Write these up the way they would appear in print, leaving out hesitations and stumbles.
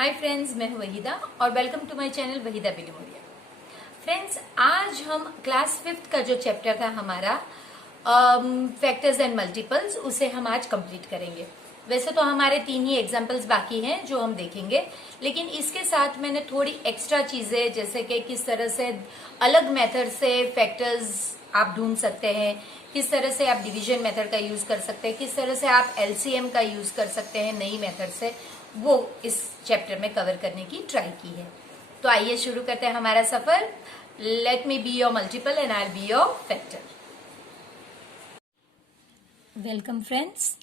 Hi friends, मैं हूं वहीदा और welcome to my channel Waheeda Bilimoria. Friends, आज हम क्लास 5th का जो चैप्टर था हमारा फैक्टर्स एंड मल्टीपल्स, उसे हम आज कंप्लीट करेंगे। वैसे तो हमारे 3 ही एग्जाम्पल्स बाकी हैं जो हम देखेंगे, लेकिन इसके साथ मैंने थोड़ी एक्स्ट्रा चीजें, जैसे कि किस तरह से अलग मेथड से फैक्टर्स आप ढूंढ सकते हैं, किस तरह से आप डिवीजन मेथड का यूज कर सकते हैं, किस तरह से आप एलसीएम का यूज कर सकते हैं नई मेथड से, वो इस चैप्टर में कवर करने की ट्राई की है। तो आइए शुरू करते हैं हमारा सफर। Let me be your multiple and I be your factor. Welcome friends,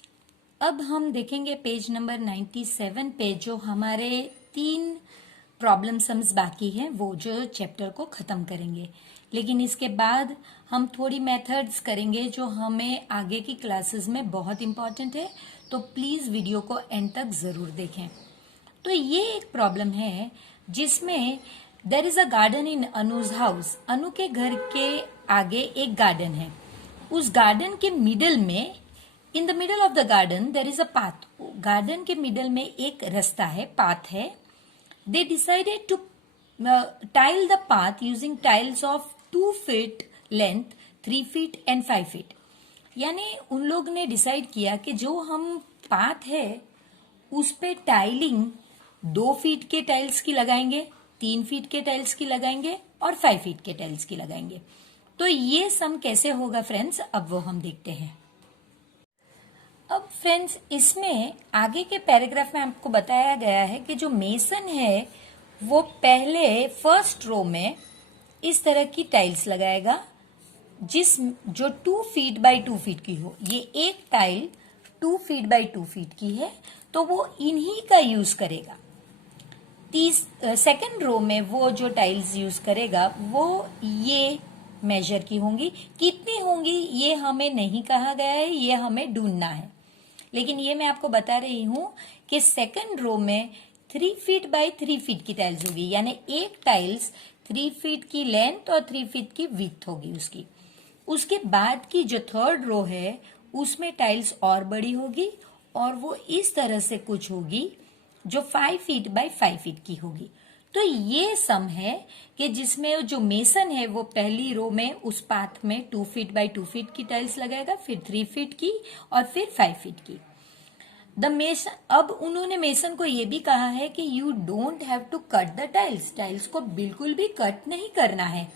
अब हम देखेंगे पेज नंबर 97 पे जो हमारे 3 प्रॉब्लम सम्स बाकी हैं, वो जो चैप्टर को खत्म करेंगे। लेकिन इसके बाद हम थोड़ी मेथड्स करेंगे जो हमें आगे की क्लासेस में बहुत इंपॉर्टेंट है, तो प्लीज वीडियो को एंड तक जरूर देखें। तो ये एक प्रॉब्लम है जिसमें there is a garden in Anuj house. Anu के घर के आगे एक गार्डन है। उस गार्डन के मिडल में, in the middle of the garden there is a path. Garden के मिडल में एक रास्ता है, पाथ है। They decided to tile the path using tiles of 2 feet length, 3 feet and 5 feet. यानी उन लोग ने डिसाइड किया कि जो हम पाथ है उस पे टाइलिंग 2 फीट के टाइल्स की लगाएंगे, 3 फीट के टाइल्स की लगाएंगे और 5 फीट के टाइल्स की लगाएंगे। तो ये सम कैसे होगा फ्रेंड्स, अब वो हम देखते हैं। अब फ्रेंड्स, इसमें आगे के पैराग्राफ में आपको बताया गया है कि जो मेसन है वो पहले फर्स्ट रो में इस तरह की टाइल्स लगाएगा जो 2 फीट बाई 2 फीट की हो। ये एक टाइल 2 फीट बाई 2 फीट की है, तो वो इन्हीं का यूज करेगा। सेकंड रो में वो जो टाइल्स यूज करेगा वो ये मेजर की होंगी। कितनी होंगी ये हमें नहीं कहा गया है, ये हमें ढूंढना है। लेकिन ये मैं आपको बता रही हूं कि सेकंड रो में 3 फीट बाई 3 फीट की टाइल्स होगी, यानी एक टाइल्स 3 फीट की लेंथ और 3 फीट की विड्थ होगी उसकी। उसके बाद की जो थर्ड रो है उसमें टाइल्स और बड़ी होगी और वो इस तरह से कुछ होगी जो 5 फीट बाई 5 फीट की होगी। तो ये सम है कि जिसमें जो मेसन है वो पहली रो में उस पाथ में 2 फीट बाई 2 फीट की टाइल्स लगाएगा, फिर 3 फीट की और फिर 5 फीट की। द मेसन, अब उन्होंने मेसन को ये भी कहा है कि you don't have to cut the tiles. Tiles को बिल्कुल भी कट नहीं करना है,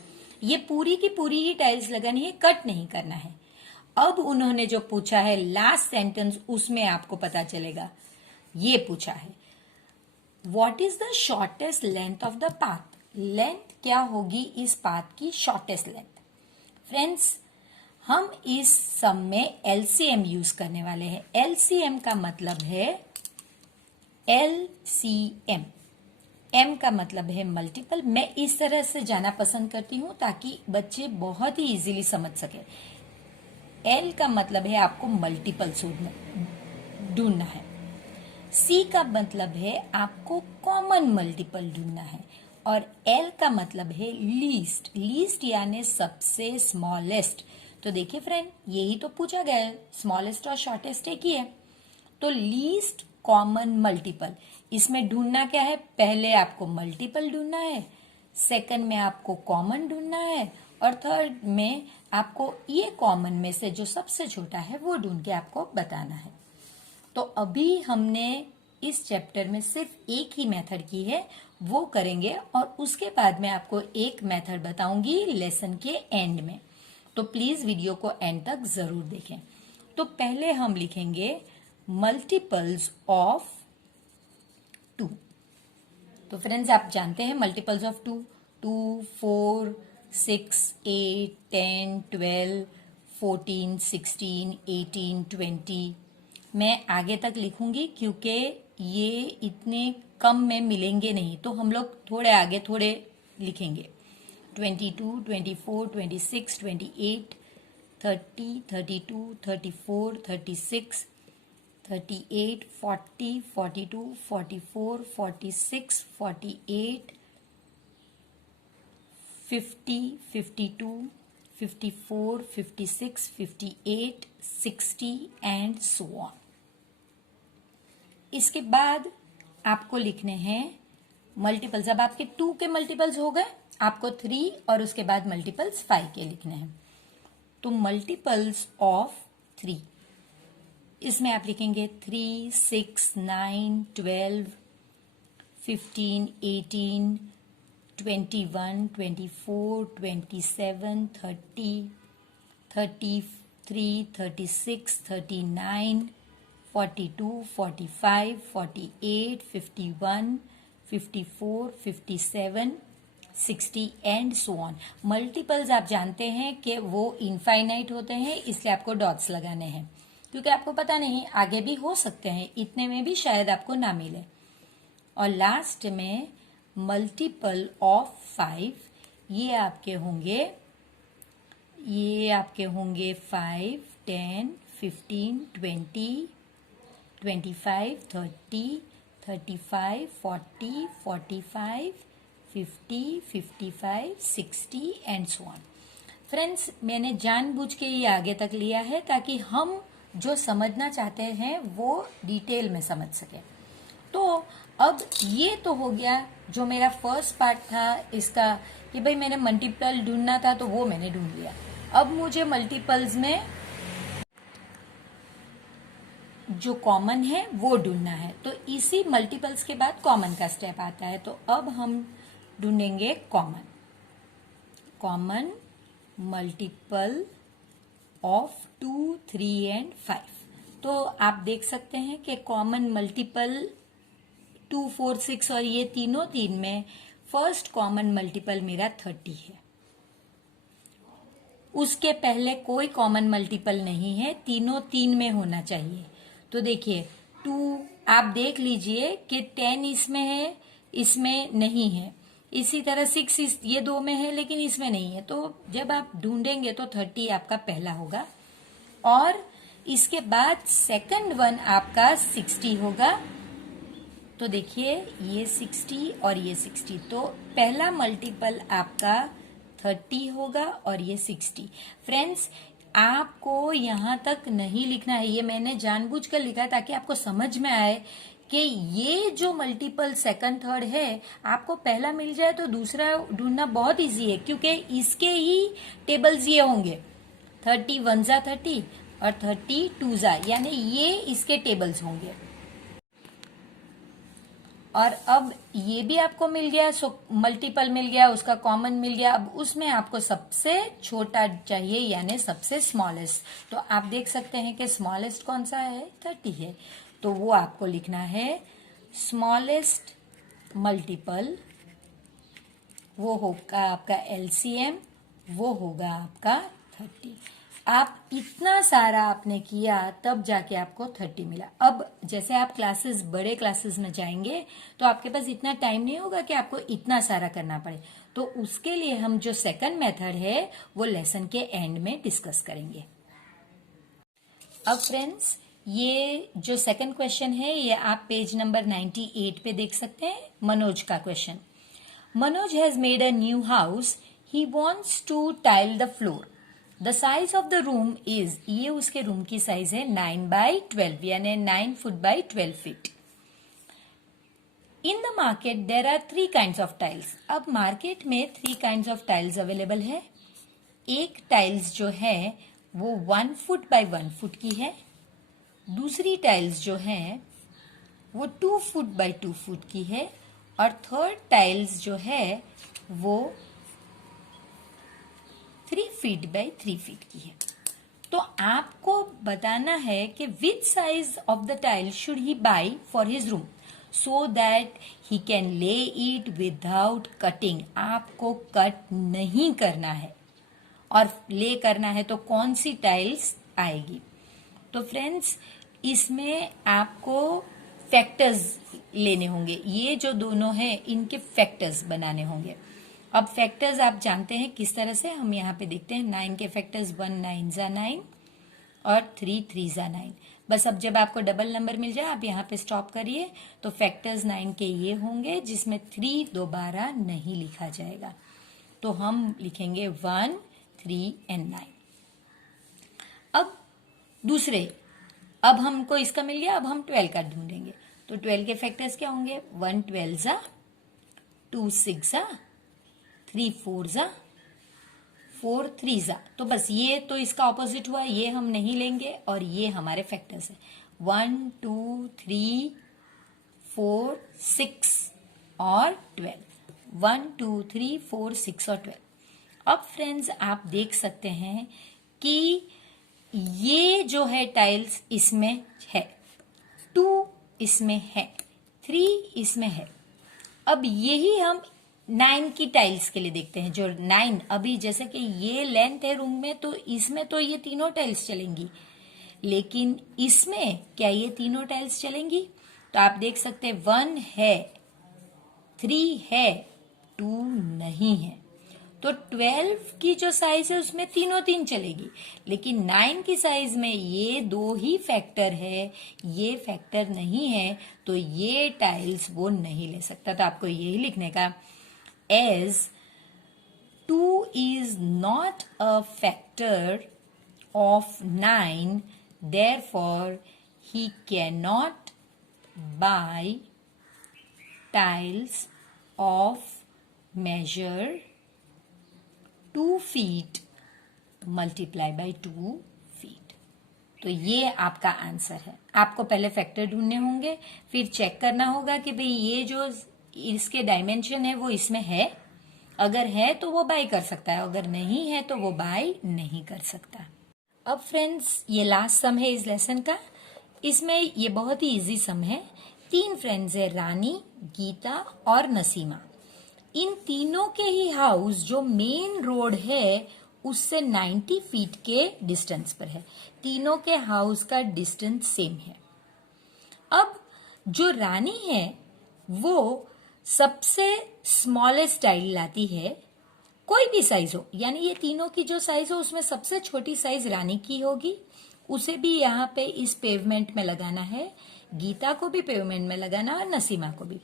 ये पूरी की पूरी ही टाइल्स लगानी है, कट नहीं करना है। अब उन्होंने जो पूछा है लास्ट सेंटेंस, उसमें आपको पता चलेगा। ये पूछा है What is the shortest length of the path? Length क्या होगी इस पाथ की शॉर्टेस्ट लेंथ? फ्रेंड्स, हम इस सम में एलसीएम यूज करने वाले हैं। एलसीएम का मतलब है एलसीएम, एम का मतलब है मल्टीपल। मैं इस तरह से जाना पसंद करती हूं ताकि बच्चे बहुत ही इजीली समझ सके। एल का मतलब है आपको मल्टीपल ढूंढना है। सी का मतलब है आपको कॉमन मल्टीपल ढूंढना है और एल का मतलब है लीस्ट। लीस्ट यानी सबसे स्मॉलेस्ट। तो देखिए फ्रेंड, यही तो पूछा गया है, स्मॉलेस्ट और शॉर्टेस्ट एक ही है। तो लीस्ट कॉमन मल्टीपल, इसमें ढूंढना क्या है? पहले आपको मल्टीपल ढूंढना है, सेकंड में आपको कॉमन ढूंढना है और थर्ड में आपको ये कॉमन में से जो सबसे छोटा है वो ढूंढ के आपको बताना है। तो अभी हमने इस चैप्टर में सिर्फ एक ही मेथड की है, वो करेंगे और उसके बाद मैं आपको एक मेथड बताऊंगी लेसन के एंड में। तो प्लीज वीडियो को एंड तक जरूर देखें। तो पहले हम लिखेंगे मल्टीपल्स ऑफ 2। तो फ्रेंड्स, आप जानते हैं मल्टीपल्स ऑफ 2, 2, 4, 6, 8, 10, 12, 14, 16, 18, 20। मैं आगे तक लिखूंगी क्योंकि ये इतने कम में मिलेंगे नहीं, तो हम लोग थोड़े आगे थोड़े लिखेंगे। 22, 24, 26, 28, 30, 32, 34, 36, 38, 40, 42, 44, 46, 48, 50, 52, 54, 56, 58, 60 एंड सो ऑन। इसके बाद आपको लिखने हैं मल्टीपल्स। अब आपके 2 के मल्टीपल्स हो गए, आपको 3 और उसके बाद मल्टीपल्स 5 के लिखने हैं। तो मल्टीपल्स ऑफ 3, इसमें आप लिखेंगे 3, 6, 9, 12, 15, 18, 21, 24, 27, 30, 33, 36, 39, 42, 45, 48, 51, 54, 57, 60 एंड सो ऑन। मल्टीपल्स आप जानते हैं कि वो इनफाइनाइट होते हैं, इसलिए आपको डॉट्स लगाने हैं, क्योंकि आपको पता नहीं आगे भी हो सकते हैं, इतने में भी शायद आपको ना मिले। और लास्ट में मल्टीपल ऑफ 5, ये आपके होंगे 5, 10, 15, 20, 25, 30, 35, 40, 45, 50, 55, 60 एंड सो ऑन। फ्रेंड्स, मैंने जानबूझ के ये आगे तक लिया है ताकि हम जो समझना चाहते हैं वो डिटेल में समझ सके। तो अब ये तो हो गया जो मेरा फर्स्ट पार्ट था इसका, कि भाई मैंने मल्टीपल ढूंढना था तो वो मैंने ढूंढ लिया। अब मुझे मल्टीपल्स में जो कॉमन है वो ढूंढना है, तो इसी मल्टीपल्स के बाद कॉमन का स्टेप आता है। तो अब हम ढूंढेंगे कॉमन मल्टीपल ऑफ 2, 3 एंड 5। तो आप देख सकते हैं कि कॉमन मल्टीपल 2, 4, 6 और ये तीनों 3 में फर्स्ट कॉमन मल्टीपल मेरा 30 है। उसके पहले कोई कॉमन मल्टीपल नहीं है, तीनों 3 में होना चाहिए। तो देखिए 2, आप देख लीजिए कि 10 इसमें है, इसमें नहीं है। इसी तरह 6 ये 2 में है लेकिन इसमें नहीं है। तो जब आप ढूंढेंगे तो 30 आपका पहला होगा, और इसके बाद सेकंड वन आपका 60 होगा। तो देखिए ये 60 और ये 60, तो पहला मल्टीपल आपका 30 होगा और ये 60। फ्रेंड्स, आपको यहाँ तक नहीं लिखना है, ये मैंने जानबूझकर लिखा ताकि आपको समझ में आए कि ये जो मल्टीपल सेकंड थर्ड है, आपको पहला मिल जाए तो दूसरा ढूंढना बहुत इजी है, क्योंकि इसके ही टेबल्स ये होंगे 30 1 जा 30 और 30 2 जा, यानी ये इसके टेबल्स होंगे। और अब ये भी आपको मिल गया, सो मल्टीपल मिल गया, उसका कॉमन मिल गया। अब उसमें आपको सबसे छोटा चाहिए, यानी सबसे स्मॉलेस्ट। तो आप देख सकते हैं कि स्मॉलेस्ट कौन सा है, 30 है। तो वो आपको लिखना है स्मॉलेस्ट मल्टीपल, वो होगा आपका एलसीएम, वो होगा आपका 30। आप इतना सारा आपने किया तब जाके आपको 30 मिला। अब जैसे आप बड़े क्लासेस में जाएंगे तो आपके पास इतना टाइम नहीं होगा कि आपको इतना सारा करना पड़े, तो उसके लिए हम जो सेकंड मेथड है वो लेसन के एंड में डिस्कस करेंगे। अब फ्रेंड्स, ये जो सेकंड क्वेश्चन है ये आप पेज नंबर 98 पे देख सकते हैं, मनोज का question. Manoj has made a new house, he wants to tile the floor, the size of the room is, ये उसके रूम की साइज है 9 by 12, यानी 9 foot by 12 feet. In the market there are 3 kinds of tiles. अब market में 3 kinds of tiles available है। एक tiles जो है वो 1 फुट by 1 फुट की है, दूसरी टाइल्स जो है वो 2 फुट by 2 फुट की है, और थर्ड टाइल्स जो है वो 3 फीट by 3 फीट की है। तो आपको बताना है कि which size of the tile should he buy for his room so that he can lay it without cutting. आपको कट नहीं करना है और ले करना है तो कौन सी टाइल्स आएगी। तो फ्रेंड्स, इसमें आपको फैक्टर्स लेने होंगे, ये जो दोनों हैं इनके फैक्टर्स बनाने होंगे। अब फैक्टर्स आप जानते हैं किस तरह से, हम यहाँ पे देखते हैं 9 के फैक्टर्स 1 9 जा 9 और 3 3 जा 9। बस अब जब आपको डबल नंबर मिल जाए आप यहाँ पे स्टॉप करिए। तो फैक्टर्स 9 के ये होंगे जिसमें 3 दोबारा नहीं लिखा जाएगा, तो हम लिखेंगे 1 3 एंड 9। अब दूसरे, अब हमको इसका मिल गया, अब हम 12 का ढूंढेंगे। तो तो 12 के फैक्टर्स क्या होंगे? 1 12 जा, 2 6 जा, 3 4 जा, 4 3 जा। तो बस ये तो इसका ऑपोजिट हुआ, ये हम नहीं लेंगे और ये हमारे फैक्टर्स है 1 2 3 4 6 और 12। 1 2 3 4 6 और 12। अब फ्रेंड्स आप देख सकते हैं कि ये जो है टाइल्स इसमें है, 2 इसमें है, 3 इसमें है। अब यही हम 9 की टाइल्स के लिए देखते हैं। जो 9 अभी जैसे कि ये लेंथ है रूम में, तो इसमें तो ये तीनों टाइल्स चलेंगी, लेकिन इसमें क्या ये तीनों टाइल्स चलेंगी? तो आप देख सकते हैं 1 है, 3 है, 2 नहीं है। तो 12 की जो साइज है उसमें तीनों तीन चलेगी, लेकिन 9 की साइज में ये 2 ही फैक्टर है, ये फैक्टर नहीं है, तो ये टाइल्स वो नहीं ले सकता। तो आपको यही लिखने का, as 2 is not a factor of 9, therefore he cannot buy tiles of measure 2 feet multiply by 2 feet। तो ये आपका आंसर है। आपको पहले फैक्टर ढूंढने होंगे, फिर चेक करना होगा कि भाई ये जो इसके डायमेंशन है वो इसमें है, अगर है तो वो बाय कर सकता है, अगर नहीं है तो वो बाय नहीं कर सकता। अब फ्रेंड्स ये लास्ट सम है इस लेसन का। इसमें ये बहुत ही इजी सम है। 3 फ्रेंड्स है, रानी, गीता और नसीमा। इन तीनों के ही हाउस जो मेन रोड है उससे 90 फीट के डिस्टेंस पर है। तीनों के हाउस का डिस्टेंस सेम है। अब जो रानी है वो सबसे स्मॉलेस्ट टाइल लाती है, कोई भी साइज हो, यानी ये तीनों की जो साइज हो उसमें सबसे छोटी साइज रानी की होगी। उसे भी यहाँ पे इस पेवमेंट में लगाना है, गीता को भी पेवमेंट में लगाना और नसीमा को भी।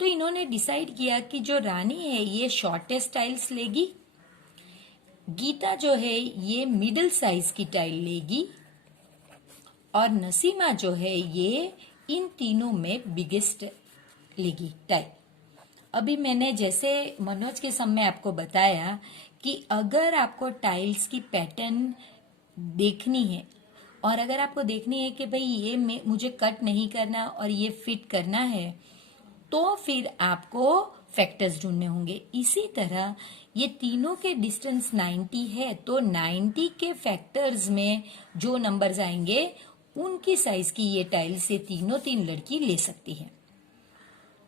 तो इन्होंने डिसाइड किया कि जो रानी है ये शॉर्टेस्ट टाइल्स लेगी, गीता जो है ये मिडिल साइज की टाइल लेगी और नसीमा जो है ये इन तीनों में बिगेस्ट लेगी टाइल। अभी मैंने जैसे मनोज के सम में आपको बताया कि अगर आपको टाइल्स की पैटर्न देखनी है और अगर आपको देखनी है कि भाई ये मुझे कट नहीं करना और ये फिट करना है, तो फिर आपको फैक्टर्स ढूंढने होंगे। इसी तरह ये तीनों के डिस्टेंस 90 है, तो 90 के फैक्टर्स में जो नंबर्स आएंगे उनकी साइज की ये टाइल्स ये तीनों तीन लड़की ले सकती है।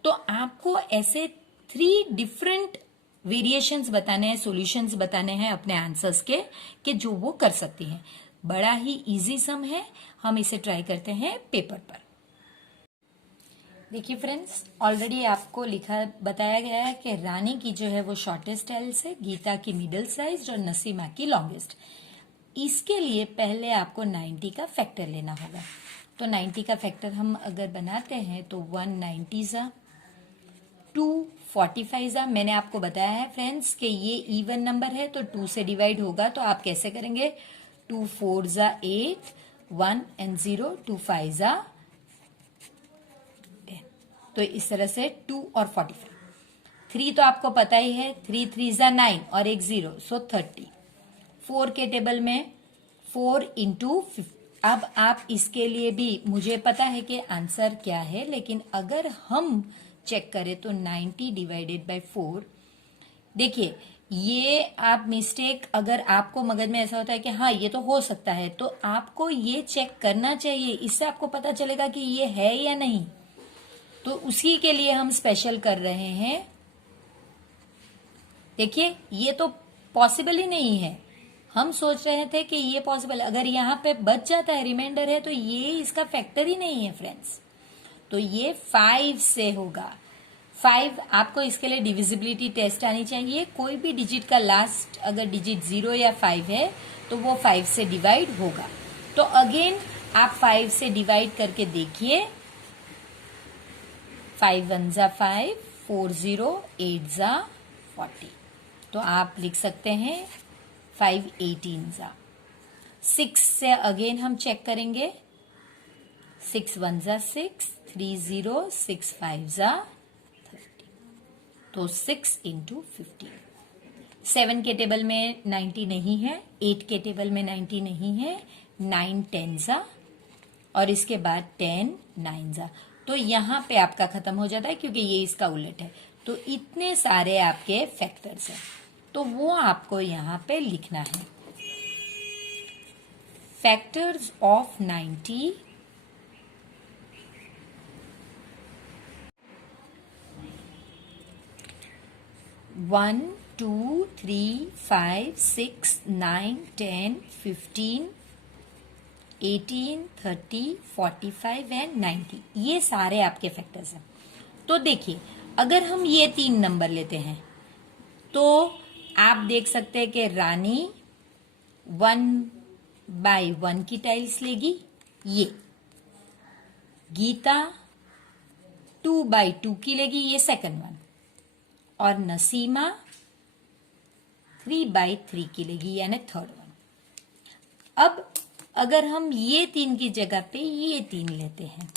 तो आपको ऐसे 3 डिफरेंट वेरिएशंस बताने हैं, सॉल्यूशंस बताने हैं अपने आंसर्स के, कि जो वो कर सकती हैं। बड़ा ही इजी सम है, हम इसे ट्राई करते हैं पेपर पर। देखिए फ्रेंड्स, ऑलरेडी आपको लिखा बताया गया है कि रानी की जो है वो शॉर्टेस्ट टाइल्स है, गीता की मिडिल साइज और नसीमा की लॉन्गेस्ट। इसके लिए पहले आपको 90 का फैक्टर लेना होगा। तो 90 का फैक्टर हम अगर बनाते हैं तो 1 90 जा, 2 45 जा। मैंने आपको बताया है फ्रेंड्स कि ये इवन नंबर है तो 2 से डिवाइड होगा, तो आप कैसे करेंगे? 2 4 जा 8, 1 and 0, 2 5 जा 10। तो इस तरह से 2 और 45। 3 तो आपको पता ही है, 3 3 जा 9 और 1 0, सो 30। 4 के टेबल में 4 इंटू 50। अब आप इसके लिए भी, मुझे पता है कि आंसर क्या है, लेकिन अगर हम चेक करें तो 90 डिवाइडेड बाय 4। देखिए ये आप मिस्टेक, अगर आपको मगज में ऐसा होता है कि हाँ ये तो हो सकता है, तो आपको ये चेक करना चाहिए, इससे आपको पता चलेगा कि ये है या नहीं। तो उसी के लिए हम स्पेशल कर रहे हैं। देखिए ये तो पॉसिबल ही नहीं है। हम सोच रहे थे कि ये पॉसिबल, अगर यहाँ पे बच जाता है, रिमाइंडर है, तो ये इसका फैक्टर ही नहीं है फ्रेंड्स। तो ये 5 से होगा। 5 आपको इसके लिए डिविजिबिलिटी टेस्ट आनी चाहिए। कोई भी डिजिट का लास्ट अगर डिजिट 0 या 5 है तो वो 5 से डिवाइड होगा। तो अगेन आप 5 से डिवाइड करके देखिए। 5 1 जा 5, 4 0, 8 जा 40। तो आप लिख सकते हैं 5 18 जा। 6 से अगेन हम चेक करेंगे। 6 1 जा 6, 3 0, 6 5 जा 30, तो 6 इंटू 15। 7 के टेबल में 90 नहीं है, 8 के टेबल में 90 नहीं है, 9 10 जा और इसके बाद 10 9 जा। तो यहां पे आपका खत्म हो जाता है क्योंकि ये इसका उलट है। तो इतने सारे आपके फैक्टर्स हैं, तो वो आपको यहां पे लिखना है। फैक्टर्स ऑफ 90 1 2 3 5 6 9 10 15 18 30 45 एंड 90, ये सारे आपके फैक्टर्स हैं। तो देखिए, अगर हम ये 3 नंबर लेते हैं तो आप देख सकते हैं कि रानी 1/1 की टाइल्स लेगी, ये गीता 2/2 की लेगी, ये सेकंड वन, और नसीमा 3/3 की लेगी यानी थर्ड वन। अब अगर हम ये 3 की जगह पे ये 3 लेते हैं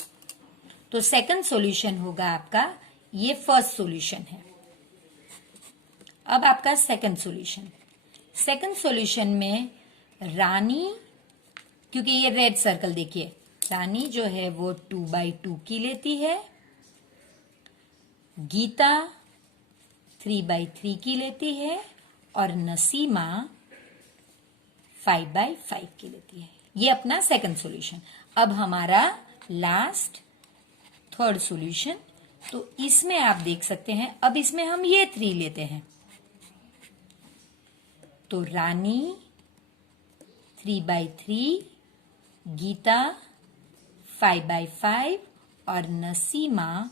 तो सेकंड सॉल्यूशन होगा आपका, ये फर्स्ट सॉल्यूशन है। अब आपका सेकंड सॉल्यूशन में रानी, क्योंकि ये रेड सर्कल देखिए, रानी जो है वो 2/2 की लेती है, गीता 3/3 की लेती है और नसीमा 5/5 की लेती है। ये अपना सेकंड सॉल्यूशन। अब हमारा लास्ट थर्ड सॉल्यूशन, तो इसमें आप देख सकते हैं, अब इसमें हम ये 3 लेते हैं तो रानी 3/3, गीता 5/5 और नसीमा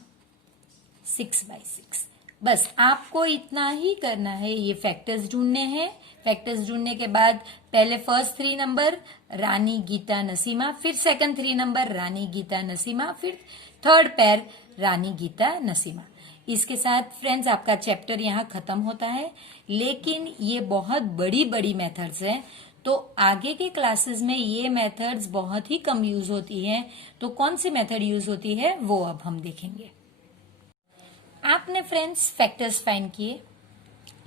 6/6। बस आपको इतना ही करना है, ये फैक्टर्स ढूंढने हैं। फैक्टर्स ढूंढने के बाद पहले फर्स्ट 3 नंबर रानी गीता नसीमा, फिर सेकंड 3 नंबर रानी गीता नसीमा, फिर थर्ड पैर रानी गीता नसीमा। इसके साथ फ्रेंड्स आपका चैप्टर यहाँ खत्म होता है, लेकिन ये बहुत बड़ी बड़ी मेथड्स हैं, तो आगे के क्लासेस में ये मेथड्स बहुत ही कम यूज होती हैं। तो कौन सी मेथड यूज होती है वो अब हम देखेंगे। आपने फ्रेंड्स फैक्टर्स फाइंड किए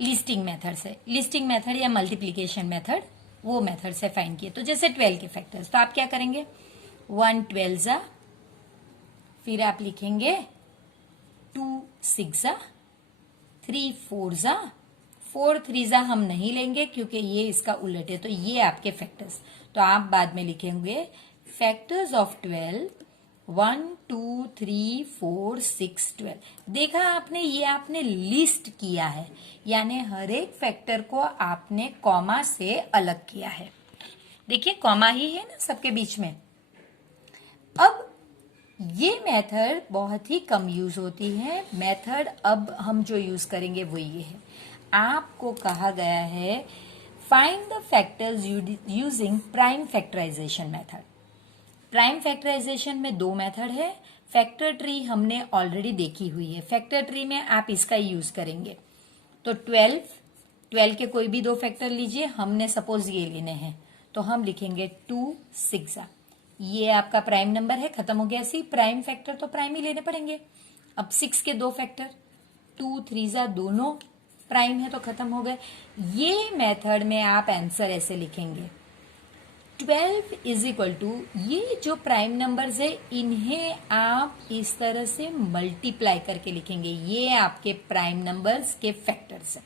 लिस्टिंग मेथड से, लिस्टिंग मेथड या मल्टीप्लीकेशन मेथड, वो मेथड से फाइंड किए। तो जैसे 12 के फैक्टर्स, तो आप क्या करेंगे, 1 12 जा, फिर आप लिखेंगे 2 6 जा, 3 4 जा, 4 3 जा हम नहीं लेंगे क्योंकि ये इसका उलट है, तो ये आपके फैक्टर्स। तो आप बाद में लिखेंगे फैक्टर्स ऑफ 12 1 2 3 4 6 12। देखा आपने, ये आपने लिस्ट किया है, यानी हर एक फैक्टर को आपने कॉमा से अलग किया है। देखिए कॉमा ही है ना सबके बीच में। अब ये मेथड बहुत ही कम यूज होती है। मेथड अब हम जो यूज करेंगे वो ये है, आपको कहा गया है find the factors using prime factorisation method. Prime factorisation में 2 मेथड है। फैक्टर ट्री हमने ऑलरेडी देखी हुई है, फैक्टर ट्री में आप इसका यूज करेंगे। तो 12 के कोई भी 2 फैक्टर लीजिए, हमने सपोज ये लेने हैं, तो हम लिखेंगे 2 6 जा, ये आपका प्राइम नंबर है, खत्म हो गया। सी प्राइम फैक्टर तो प्राइम ही लेने पड़ेंगे। अब 6 के 2 फैक्टर 2 3 जा, दोनों प्राइम है तो खत्म हो गए। ये मेथड में आप आंसर ऐसे लिखेंगे 12 इज इक्वल टू, ये जो प्राइम नंबर्स है इन्हें आप इस तरह से मल्टीप्लाई करके लिखेंगे, ये आपके प्राइम नंबर्स के फैक्टर्स हैं।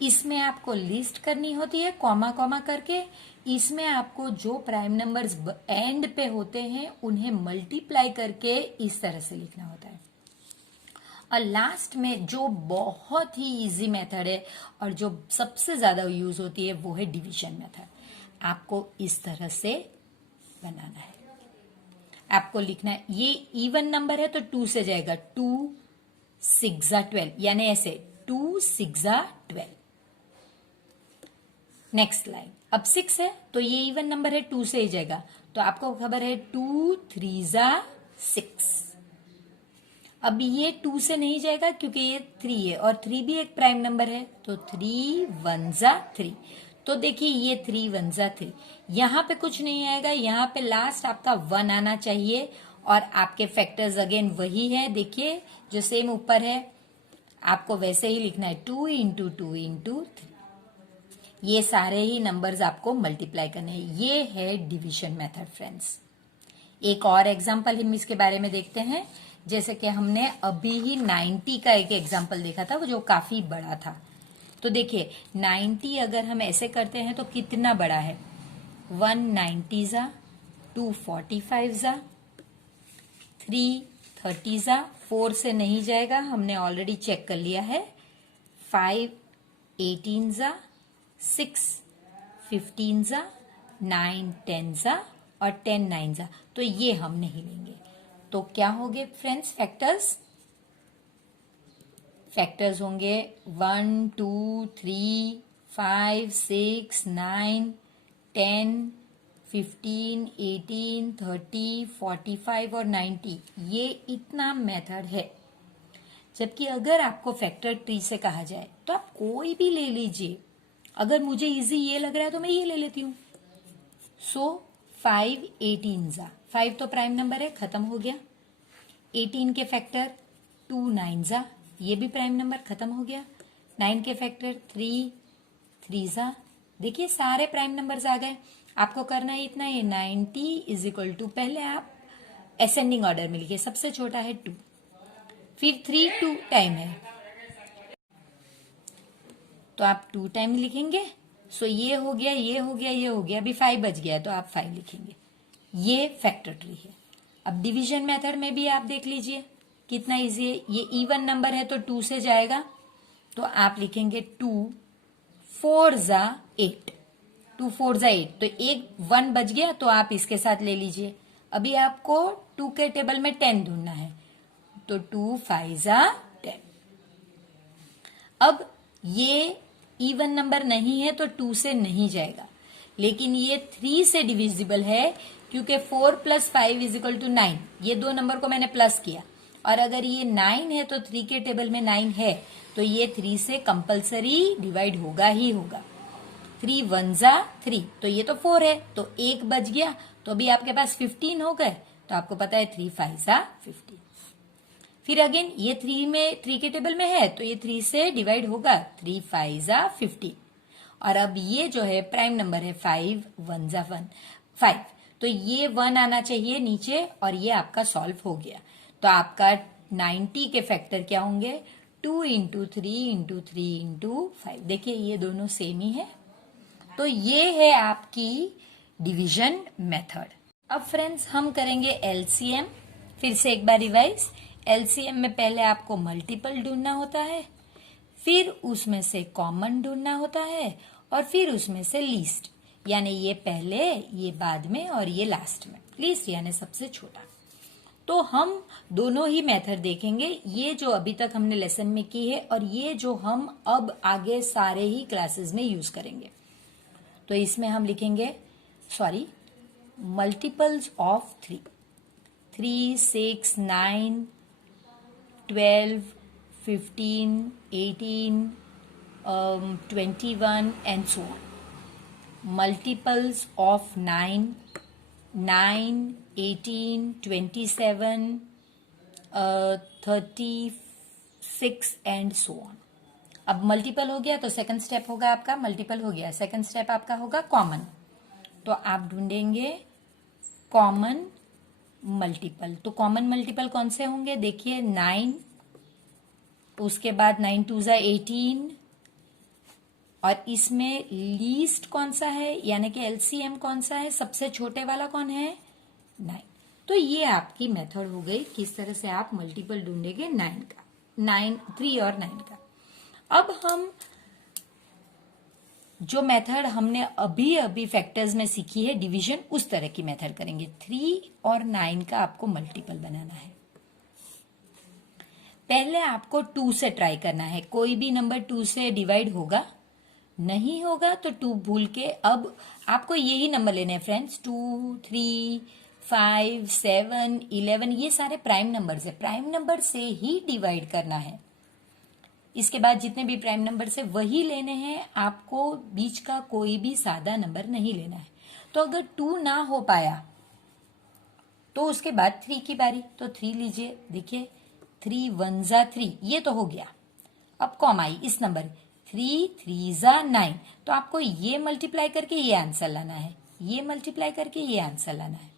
इसमें आपको लिस्ट करनी होती है कॉमा कॉमा करके, इसमें आपको जो प्राइम नंबर्स एंड पे होते हैं उन्हें मल्टीप्लाई करके इस तरह से लिखना होता है। और लास्ट में जो बहुत ही इजी मेथड है और जो सबसे ज्यादा यूज होती है वो है डिवीजन मेथड। आपको इस तरह से बनाना है, आपको लिखना है, ये इवन नंबर है तो 2 से जाएगा, 2 6 जा 12, यानी ऐसे 2 6 जा 12। नेक्स्ट लाइन, अब 6 है तो ये इवन नंबर है, 2 से ही जाएगा, तो आपको खबर है 2 3 जा 6। अब ये 2 से नहीं जाएगा क्योंकि ये 3 है और 3 भी एक प्राइम नंबर है, तो 3 1 जा 3, तो देखिए ये 3 1 जा 3, यहाँ पे कुछ नहीं आएगा, यहाँ पे लास्ट आपका 1 आना चाहिए और आपके फैक्टर्स अगेन वही है, देखिए जो सेम ऊपर है आपको वैसे ही लिखना है 2 इंटू 2 इंटू 3। ये सारे ही नंबर्स आपको मल्टीप्लाई करने हैं। ये है डिवीजन मेथड फ्रेंड्स। एक और एग्जाम्पल हम इसके बारे में देखते हैं। जैसे कि हमने अभी ही 90 का एक एग्जाम्पल देखा था, वो जो काफी बड़ा था। तो देखिए 90 अगर हम ऐसे करते हैं तो कितना बड़ा है, 190 जा, 245 जा, 330 जा, 4 से नहीं जाएगा, हमने ऑलरेडी चेक कर लिया है, 5 18 जा, 6 15 जा, 9 10 जा और 10 9 जा, तो ये हम नहीं लेंगे। तो क्या होंगे फ्रेंड्स फैक्टर्स? फैक्टर्स होंगे 1 2 3 5 6 9 10 15 18 30 45 और 90। ये इतना मेथड है। जबकि अगर आपको फैक्टर ट्री से कहा जाए तो आप कोई भी ले लीजिए। अगर मुझे इजी ये लग रहा है तो मैं ये ले लेती हूँ। सो 5 18 जा, 5 तो प्राइम नंबर है, खत्म हो गया। 18 के फैक्टर 2 9 जा, ये भी प्राइम नंबर, खत्म हो गया। 9 के फैक्टर 3 3 जा, देखिए सारे प्राइम नंबर्स आ गए। आपको करना है इतना, ये 90 इज इक्वल टू, पहले आप असेंडिंग ऑर्डर में लिखिए, सबसे छोटा है 2, फिर 3 2 टाइम है तो आप 2 टाइम लिखेंगे। सो ये हो गया, ये हो गया, ये हो गया, अभी 5 बच गया है तो आप 5 लिखेंगे। ये फैक्टर ट्री है। अब डिवीजन मेथड में भी आप देख लीजिए कितना इजी है। ये इवन नंबर है तो 2 से जाएगा, तो आप लिखेंगे 2 4 जा 8, 2 4 जा 8, तो एक 1 बच गया तो आप इसके साथ ले लीजिए। अभी आपको 2 के टेबल में 10 ढूंढना है, तो 2 5 जा 10। अब ये इवन नंबर नहीं है तो 2 से नहीं जाएगा, लेकिन ये 3 से डिविजिबल है क्योंकि 4 + 5 = 9। ये दो नंबर को मैंने प्लस किया, और अगर ये 9 है तो 3 के टेबल में 9 है, तो ये 3 से कंपलसरी डिवाइड होगा ही होगा। 3 1 जा 3, तो ये तो 4 है, तो एक बच गया, तो अभी आपके पास 15 हो गए। तो आपको पता है 3 5 जा 15। फिर अगेन ये 3 के टेबल में है तो ये 3 से डिवाइड होगा, 3 5 जा 15। और अब ये जो है प्राइम नंबर है 5 1 जा 1 5, तो ये 1 आना चाहिए नीचे, और ये आपका सॉल्व हो गया। तो आपका 90 के फैक्टर क्या होंगे, 2 इंटू 3 इंटू 3 इंटू 5। देखिए ये दोनों सेम ही है। तो ये है आपकी डिवीजन मेथड। अब फ्रेंड्स हम करेंगे एलसीएम। फिर से एक बार रिवाइज। एलसीएम में पहले आपको मल्टीपल ढूंढना होता है, फिर उसमें से कॉमन ढूंढना होता है, और फिर उसमें से लीस्ट, यानी ये पहले, ये बाद में, और ये लास्ट में। लीस्ट यानी सबसे छोटा। तो हम दोनों ही मेथड देखेंगे, ये जो अभी तक हमने लेसन में की है और ये जो हम अब आगे सारे ही क्लासेस में यूज करेंगे। तो इसमें हम लिखेंगे multiples of 3 6 9 12 15 18 21 and so on. Multiples of 9 18 27 36 and so on. अब मल्टीपल हो गया तो सेकंड स्टेप होगा आपका, मल्टीपल हो गया, सेकंड स्टेप आपका होगा कॉमन। तो आप ढूंढेंगे कॉमन मल्टीपल। तो कॉमन मल्टीपल कौन से होंगे, देखिए 9, उसके बाद 9 2 जा 18, और इसमें लीस्ट कौन सा है, यानी कि एलसीएम कौन सा है, सबसे छोटे वाला कौन है, 9। तो ये आपकी मेथड हो गई किस तरह से आप मल्टीपल ढूंढेंगे 9 का, 9 3 और 9 का। अब हम जो मेथड हमने अभी अभी फैक्टर्स में सीखी है डिवीजन, उस तरह की मेथड करेंगे। 3 और 9 का आपको मल्टीपल बनाना है। पहले आपको 2 से ट्राई करना है। कोई भी नंबर 2 से डिवाइड होगा, नहीं होगा तो 2 भूल के अब आपको यही नंबर लेने हैं फ्रेंड्स। 2 3 5 7 11, ये सारे प्राइम नंबर्स है, प्राइम नंबर से ही डिवाइड करना है। इसके बाद जितने भी प्राइम नंबर से वही लेने हैं, आपको बीच का कोई भी सादा नंबर नहीं लेना है। तो अगर 2 ना हो पाया तो उसके बाद 3 की बारी, तो 3 लीजिए। देखिए 3 1 जा 3, ये तो हो गया। अब कॉमा आई इस नंबर 3 3 जा 9, तो आपको ये मल्टीप्लाई करके ये आंसर लाना है, ये मल्टीप्लाई करके ये आंसर लाना है।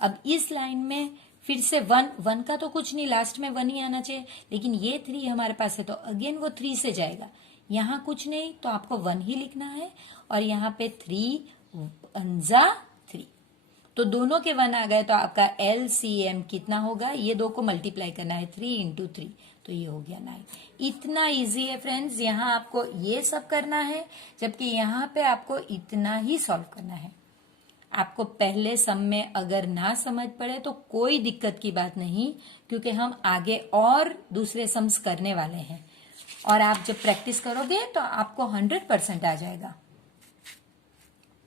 अब इस लाइन में फिर से 1 1 का तो कुछ नहीं, लास्ट में 1 ही आना चाहिए, लेकिन ये 3 हमारे पास है तो अगेन वो 3 से जाएगा। यहाँ कुछ नहीं तो आपको 1 ही लिखना है, और यहाँ पे 3 1 जा 3, तो दोनों के 1 आ गए, तो आपका LCM कितना होगा, ये दो को मल्टीप्लाई करना है 3 इंटू 3, तो ये हो गया 9। इतना इजी है फ्रेंड्स, यहाँ आपको ये सब करना है, जबकि यहाँ पे आपको इतना ही सॉल्व करना है। आपको पहले सम में अगर ना समझ पड़े तो कोई दिक्कत की बात नहीं, क्योंकि हम आगे और दूसरे सम्स करने वाले हैं, और आप जब प्रैक्टिस करोगे तो आपको 100% आ जाएगा।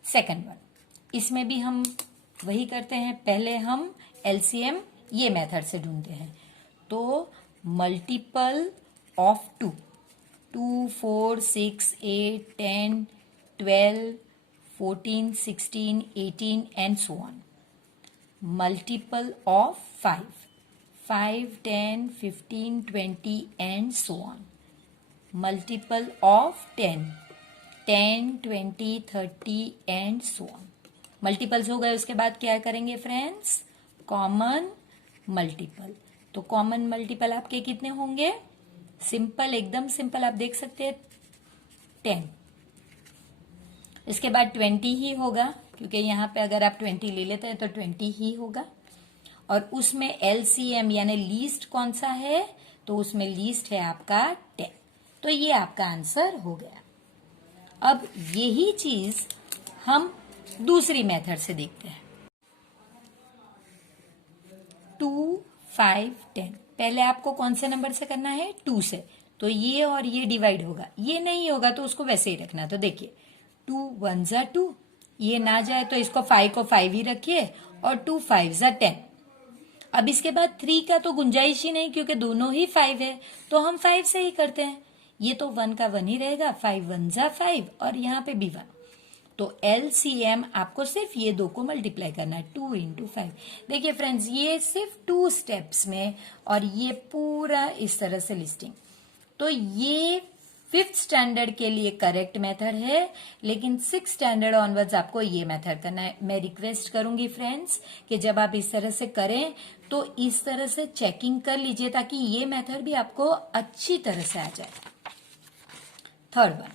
सेकंड वन, इसमें भी हम वही करते हैं, पहले हम LCM ये मेथड से ढूंढते हैं। तो multiple of 2, 2 4 6 8 10 12 14 16 18 and so on. Multiple of 5, 5 10 15 20 and so on. Multiple of 10, 10 20 30 and so on. Multiples हो गए, उसके बाद क्या करेंगे फ्रेंड्स, कॉमन मल्टीपल। तो कॉमन मल्टीपल आपके कितने होंगे, सिंपल, एकदम सिंपल, आप देख सकते हैं 10। इसके बाद 20 ही होगा, क्योंकि यहाँ पे अगर आप 20 ले लेते हैं तो 20 ही होगा। और उसमें LCM यानी लीस्ट कौन सा है, तो उसमें लीस्ट है आपका 10, तो ये आपका आंसर हो गया। अब यही चीज हम दूसरी मेथड से देखते हैं। 2 5 10, पहले आपको कौन से नंबर से करना है, 2 से, तो ये और ये डिवाइड होगा, ये नहीं होगा तो उसको वैसे ही रखना। तो देखिए 2 1 जा 2, ये ना जाए तो इसको 5 को 5 ही रखिए, और 2 5 जा 10। अब इसके बाद 3 का तो गुंजाइश ही नहीं, क्योंकि दोनों ही 5 है, तो हम 5 से ही करते हैं। ये तो 1 का 1 ही रहेगा, 5 1 जा 5, और यहाँ पे भी 1। तो LCM आपको सिर्फ ये दो को मल्टीप्लाई करना है, 2 इंटू 5। देखिए फ्रेंड्स, ये सिर्फ 2 स्टेप्स में, और ये पूरा इस तरह से लिस्टिंग। तो ये 5th स्टैंडर्ड के लिए करेक्ट मेथड है, लेकिन 6th स्टैंडर्ड ऑनवर्ड्स आपको ये मेथड करना है। मैं रिक्वेस्ट करूंगी फ्रेंड्स कि जब आप इस तरह से करें तो इस तरह से चेकिंग कर लीजिए, ताकि ये मेथड भी आपको अच्छी तरह से आ जाए। थर्ड वन,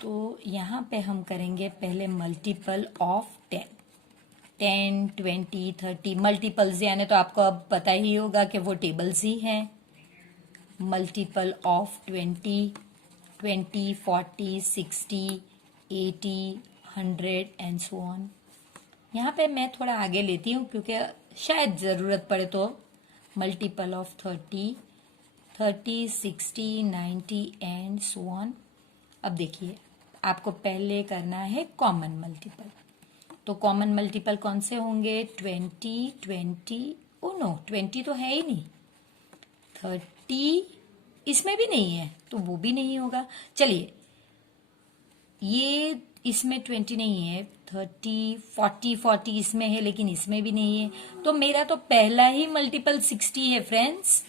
तो यहां पे हम करेंगे पहले मल्टीपल ऑफ 10, 10 20 30 मल्टीपल्स यानी तो आपको अब पता ही होगा कि वो टेबल्स ही हैं। Multiple of 20 20 40 60 80 100 and so on. यहाँ पे मैं थोड़ा आगे लेती हूँ क्योंकि शायद ज़रूरत पड़े तो। Multiple of 30 30 60 90 and so on. अब देखिए, आपको पहले करना है कॉमन मल्टीपल। तो कॉमन मल्टीपल कौन से होंगे, 20 20, ओ नो 20 तो है ही नहीं, 30 इसमें भी नहीं है तो वो भी नहीं होगा। चलिए, ये इसमें 20 नहीं है, 30 40 40 इसमें है लेकिन इसमें भी नहीं है, तो मेरा तो पहला ही मल्टीपल 60 है फ्रेंड्स।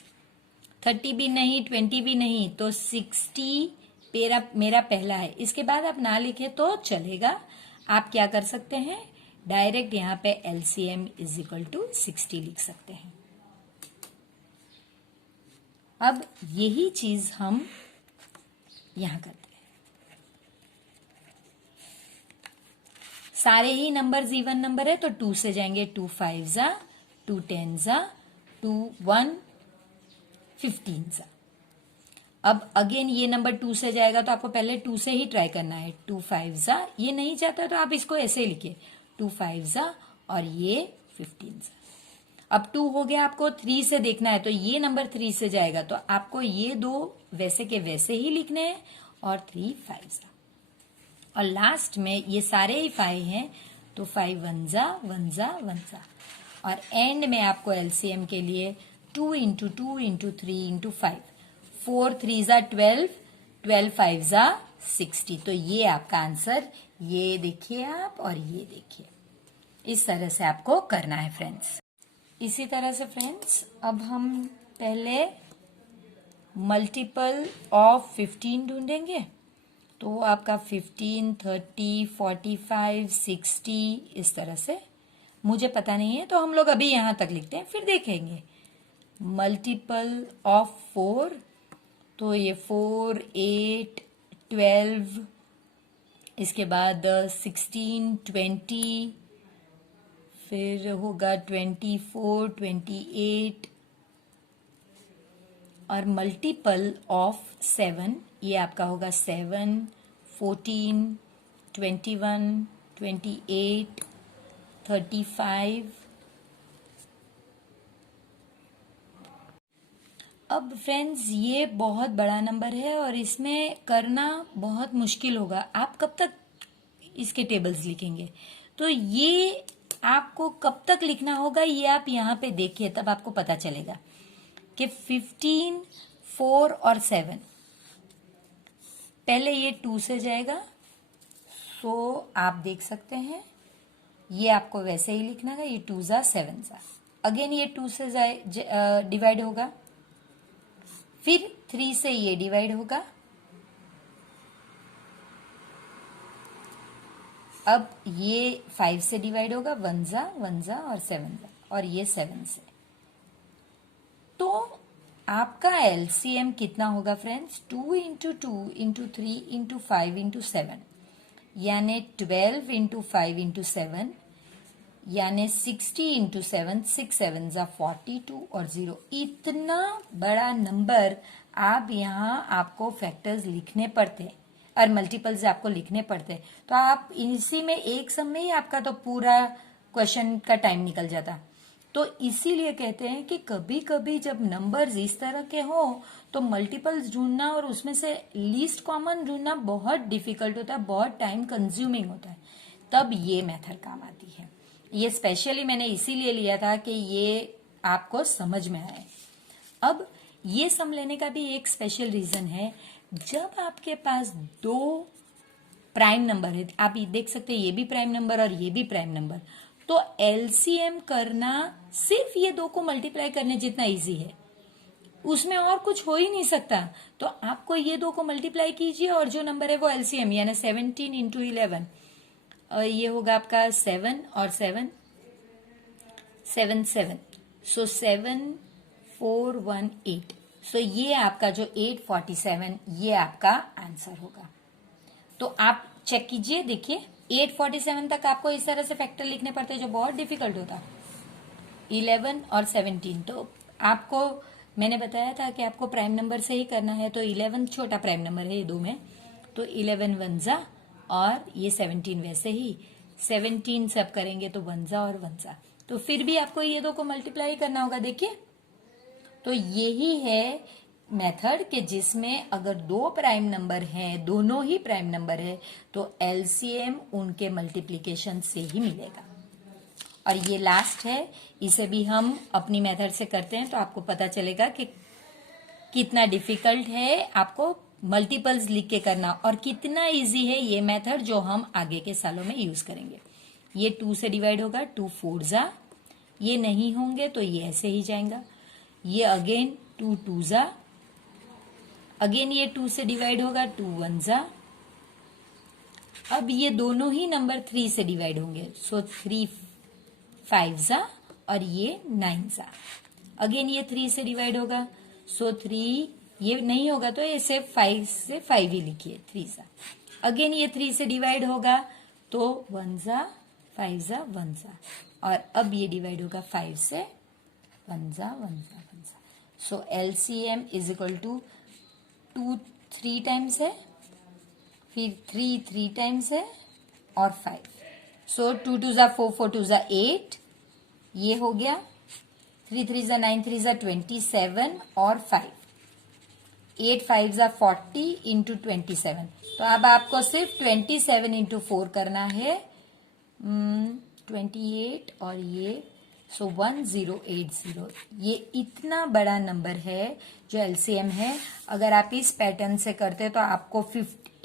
30 भी नहीं, 20 भी नहीं, तो 60 मेरा पहला है। इसके बाद आप ना लिखे तो चलेगा। आप क्या कर सकते हैं, डायरेक्ट यहाँ पे LCM इज इक्वल टू 60 लिख सकते हैं। अब यही चीज हम यहां करते हैं। सारे ही नंबर्स इवन नंबर है तो 2 से जाएंगे, 2 5 जा, 2 10 जा, 2 1 15 जा। अब अगेन ये नंबर 2 से जाएगा तो आपको पहले 2 से ही ट्राई करना है। 2 5 जा, ये नहीं जाता तो आप इसको ऐसे लिखिए, 2 5 जा और ये 15 जा। अब 2 हो गया, आपको 3 से देखना है तो ये नंबर 3 से जाएगा, तो आपको ये दो वैसे के वैसे ही लिखने हैं और 3 5 जा। और लास्ट में ये सारे ही 5 हैं तो 5 1 जा 1 जा 1 जा। और एंड में आपको LCM के लिए 2 इंटू 2 इंटू 3 इंटू 5, 4 3 जा 12, 12 5 जा 60। तो ये आपका आंसर, ये देखिए आप और ये देखिए, इस तरह से आपको करना है फ्रेंड्स। इसी तरह से फ्रेंड्स अब हम पहले मल्टीपल ऑफ 15 ढूंढेंगे। तो आपका 15, 30, 45, 60 इस तरह से, मुझे पता नहीं है तो हम लोग अभी यहां तक लिखते हैं, फिर देखेंगे। मल्टीपल ऑफ 4, तो ये 4, 8, 12, इसके बाद 16, 20, फिर होगा 24, 28, और मल्टीपल ऑफ 7, ये आपका होगा 7, 14, 21, 28, 35। अब फ्रेंड्स ये बहुत बड़ा नंबर है और इसमें करना बहुत मुश्किल होगा। आप कब तक इसके टेबल्स लिखेंगे? तो ये आपको कब तक लिखना होगा ये आप यहाँ पे देखिए, तब आपको पता चलेगा कि 15, 4 और 7, पहले ये 2 से जाएगा, सो आप देख सकते हैं ये आपको वैसे ही लिखना है, ये 2 जा 7 जा, अगेन ये 2 से डिवाइड होगा, फिर 3 से ये डिवाइड होगा, अब ये 5 से डिवाइड होगा, 1 जा और 7 जा, और ये 7 से। तो आपका एलसीएम कितना होगा friends? 2 into 2 into 3 into 5 into 7, यानी 12 इंटू 5 इंटू 7, यानी 60 इंटू 7, 6 7 जा 42 और 0। इतना बड़ा नंबर आप यहाँ आपको फैक्टर्स लिखने पड़ते और मल्टीपल्स आपको लिखने पड़ते, तो आप इसी में एक सम में ही आपका तो पूरा क्वेश्चन का टाइम निकल जाता। तो इसीलिए कहते हैं कि कभी कभी जब नंबर्स इस तरह के हो तो मल्टीपल्स ढूंढना और उसमें से लीस्ट कॉमन ढूंढना बहुत डिफिकल्ट होता है, बहुत टाइम कंज्यूमिंग होता है, तब ये मेथड काम आती है। ये स्पेशली मैंने इसीलिए लिया था कि ये आपको समझ में आए। अब ये सम लेने का भी एक स्पेशल रीजन है, जब आपके पास दो प्राइम नंबर है, आप ये देख सकते हैं ये भी प्राइम नंबर और ये भी प्राइम नंबर, तो एलसीएम करना सिर्फ ये दो को मल्टीप्लाई करने जितना इजी है, उसमें और कुछ हो ही नहीं सकता। तो आपको ये दो को मल्टीप्लाई कीजिए और जो नंबर है वो एलसीएम, यानी 17 इंटू 11, ये होगा आपका 7 और 7 7 7, सो 7 4 1 8, सो ये आपका जो 847 ये आपका आंसर होगा। तो आप चेक कीजिए, देखिए 847 तक आपको इस तरह से फैक्टर लिखने पड़ते हैं जो बहुत डिफिकल्ट होता। 11 और 17, तो आपको मैंने बताया था कि आपको प्राइम नंबर से ही करना है, तो 11 छोटा प्राइम नंबर है ये दो में, तो 11 1 जा और ये 17 वैसे ही 17 सब करेंगे तो 1 जा और 1 जा, तो फिर भी आपको ये दो को मल्टीप्लाई करना होगा। देखिए तो यही है मेथड कि जिसमें अगर दो प्राइम नंबर हैं, दोनों ही प्राइम नंबर है, तो एलसीएम उनके मल्टीप्लिकेशन से ही मिलेगा। और ये लास्ट है, इसे भी हम अपनी मेथड से करते हैं तो आपको पता चलेगा कि कितना डिफिकल्ट है आपको मल्टीपल्स लिख के करना और कितना इजी है ये मेथड जो हम आगे के सालों में यूज करेंगे। ये 2 से डिवाइड होगा, 2 4 जा, ये नहीं होंगे तो ये ऐसे ही जाएगा, ये अगेन 2 2 जा, अगेन ये 2 से डिवाइड होगा, 2 1 जा, अब ये दोनों ही नंबर 3 से डिवाइड होंगे, सो 3 5 जा और ये 9 जा, अगेन ये 3 से डिवाइड होगा, सो 3, ये नहीं होगा तो ये सिर्फ 5 से 5 ही लिखिए, 3 जा, अगेन ये 3 से डिवाइड होगा तो 1 जा 5 जा 1 जा, और अब ये डिवाइड होगा 5 से 1 जा 1 जा 1 जा, so LCM is equal to 2 3 times है, फिर 3 3 टाइम्स है और 5, सो 2 2 जा 4 4 2 जा 8, ये हो गया, 3 3 जा 9 3 जा 27 और 5, 8 5 जा 40 इंटू 27, तो अब आपको सिर्फ 27 इंटू 4 करना है, 28 और ये सो 1080 ये इतना बड़ा नंबर है जो एलसीएम है। अगर आप इस पैटर्न से करते तो आपको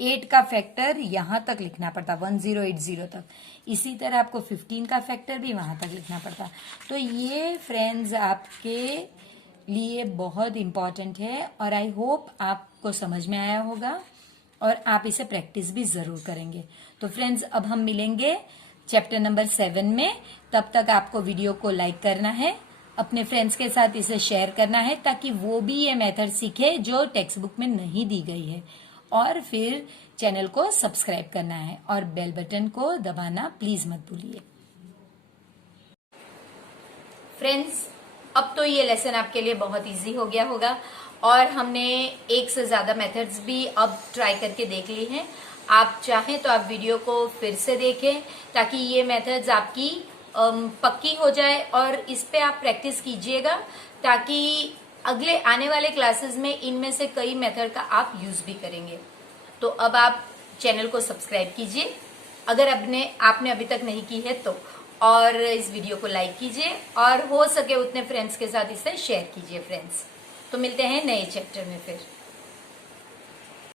8 का फैक्टर यहां तक लिखना पड़ता, 1080 तक। इसी तरह आपको 15 का फैक्टर भी वहां तक लिखना पड़ता। तो ये फ्रेंड्स आपके लिए बहुत इंपॉर्टेंट है और आई होप आपको समझ में आया होगा और आप इसे प्रैक्टिस भी जरूर करेंगे। तो फ्रेंड्स अब हम मिलेंगे चैप्टर नंबर 7 में। तब तक आपको वीडियो को लाइक करना है, अपने फ्रेंड्स के साथ इसे शेयर करना है ताकि वो भी ये मेथड सीखे जो टेक्स्ट बुक में नहीं दी गई है, और फिर चैनल को सब्सक्राइब करना है और बेल बटन को दबाना प्लीज मत भूलिए। फ्रेंड्स अब तो ये लेसन आपके लिए बहुत इजी हो गया होगा और हमने एक से ज्यादा मेथड्स भी अब ट्राई करके देख ली हैं। आप चाहें तो आप वीडियो को फिर से देखें ताकि ये मेथड्स आपकी पक्की हो जाए और इस पे आप प्रैक्टिस कीजिएगा ताकि अगले आने वाले क्लासेस में इनमें से कई मेथड का आप यूज भी करेंगे। तो अब आप चैनल को सब्सक्राइब कीजिए अगर आपने अभी तक नहीं की है तो, और इस वीडियो को लाइक कीजिए और हो सके उतने फ्रेंड्स के साथ इसे शेयर कीजिए फ्रेंड्स। तो मिलते हैं नए चैप्टर में फिर।